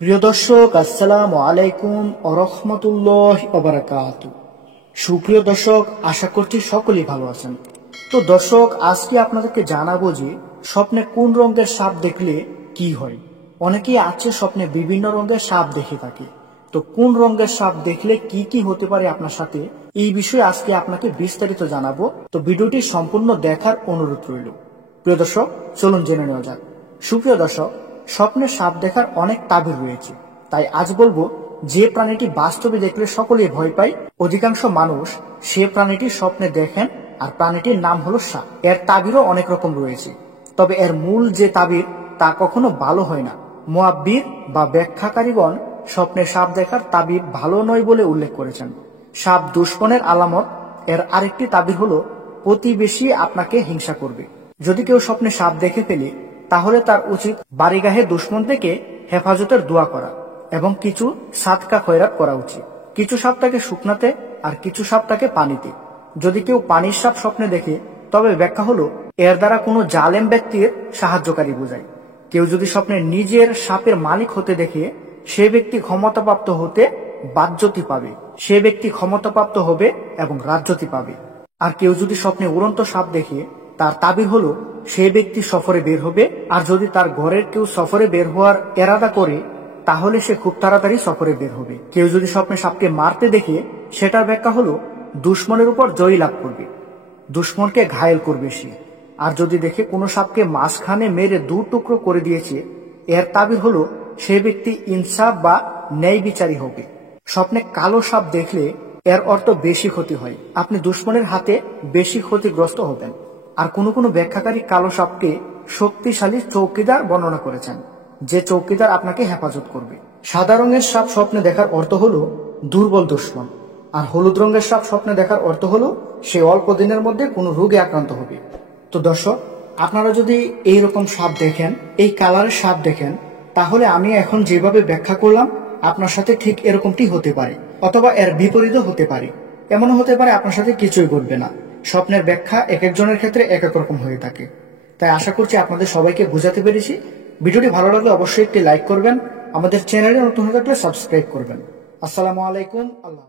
প্রিয় দর্শক, আসসালামু আলাইকুম ওয়া রাহমাতুল্লাহি ওয়া বারাকাতুহু। সুপ্রিয় দর্শক, আশা করছি সকলেই ভালো আছেন। তো দর্শক, আজকে আপনাদেরকে জানাবো যে স্বপ্নে কোন রঙের সাপ দেখলে কি হয়। অনেকেই আছে স্বপ্নে বিভিন্ন রঙের সাপ দেখে থাকে। তো কোন রঙের সাপ দেখলে কি কি হতে পারে আপনার সাথে, এই বিষয়ে আজকে আপনাকে বিস্তারিত জানাবো। তো ভিডিওটি সম্পূর্ণ দেখার অনুরোধ রইল। প্রিয় দর্শক, চলুন জেনে নেওয়া যাক। সুপ্রিয় দর্শক, স্বপ্নে সাপ দেখার অনেক তাবির রয়েছে। তাই আজ বলবো যে প্রাণীটি বাস্তবে দেখলে সকলেই ভয় পায়, অধিকাংশ মানুষ সে প্রাণীটি স্বপ্নে দেখেন, আর প্রাণীটির নাম হলো সাপ। এর তাবিরও অনেক রকম রয়েছে, তবে এর মূল যে তাবির তা কখনো ভালো হয় না। মুআব্বির বা ব্যাখ্যাকারীগণ স্বপ্নে সাপ দেখার তাবির ভালো নয় বলে উল্লেখ করেছেন। সাপ দুশ্মনের আলামত। এর আরেকটি তাবির হলো প্রতিবেশী আপনাকে হিংসা করবে। যদি কেউ স্বপ্নে সাপ দেখে ফেলে, তাহলে তার উচিত বাড়িগাহে দুশ্মন থেকে হেফাজতের দোয়া করা এবং কিছু সাদকা খয়রাত করা উচিত। কিছু সাপ থাকে শুকনাতে, আর কিছু সাপ থাকে পানিতে। যদি কেউ পানির সাপ স্বপ্নে দেখে, তবে ব্যাখ্যা হলো এর দ্বারা কোনো জালেম ব্যক্তির সাহায্যকারী বোঝায়। কেউ যদি স্বপ্নে নিজের সাপের মালিক হতে দেখে, সে ব্যক্তি ক্ষমতাপ্রাপ্ত হতে বাজ্যতি পাবে। সে ব্যক্তি ক্ষমতাপ্রাপ্ত হবে এবং রাজ্যতি পাবে। আর কেউ যদি স্বপ্নে উড়ন্ত সাপ দেখে, তার তাবির হলো সে ব্যক্তি সফরে বের হবে। আর যদি তার ঘরের কেউ সফরে বের হওয়ার এরাদা করে, তাহলে সে খুব তাড়াতাড়ি সফরে বের হবে। কেউ যদি স্বপ্নে সাপকে মারতে দেখে, সেটার ব্যাখ্যা হলো দুশ্মনের উপর জয়ী লাভ করবে, দুশ্মনকে ঘায়েল করবে সে। আর যদি দেখে কোনো সাপকে মাঝখানে মেরে দু টুকরো করে দিয়েছে, এর তাবির হলো সে ব্যক্তি ইনসাফ বা ন্যায় বিচারী হবে। স্বপ্নে কালো সাপ দেখলে এর অর্থ বেশি ক্ষতি হয়, আপনি দুশ্মনের হাতে বেশি ক্ষতিগ্রস্ত হবেন। আর কোনো কোনো ব্যাখ্যাকারী কালো সাপকে শক্তিশালী চৌকিদার বর্ণনা করেছেন, যে চৌকিদার আপনাকে হেফাজত করবে। সাদা রঙের সাপ স্বপ্নে দেখার অর্থ হলো দুর্বল দুশ্মন। আর হলুদ রঙের সাপ স্বপ্নে দেখার অর্থ হলো সে অল্প দিনের মধ্যে কোনো রোগে আক্রান্ত হবে। তো দর্শক, আপনারা যদি এইরকম সাপ দেখেন, এই কালারের সাপ দেখেন, তাহলে আমি এখন যেভাবে ব্যাখ্যা করলাম আপনার সাথে ঠিক এরকমটি হতে পারে, অথবা এর বিপরীতও হতে পারে। এমনও হতে পারে আপনার সাথে কিছুই ঘটবে না। স্বপ্নের ব্যাখ্যা এক একজনের ক্ষেত্রে এক এক রকম হয়ে থাকে। তাই আশা করছি আপনাদের সবাইকে বোঝাতে পেরেছি। ভিডিওটি ভালো লাগলে অবশ্যই একটি লাইক করবেন, আমাদের চ্যানেলে নতুন হয়ে থাকলে সাবস্ক্রাইব করবেন। আসসালামু আলাইকুম। আল্লাহ।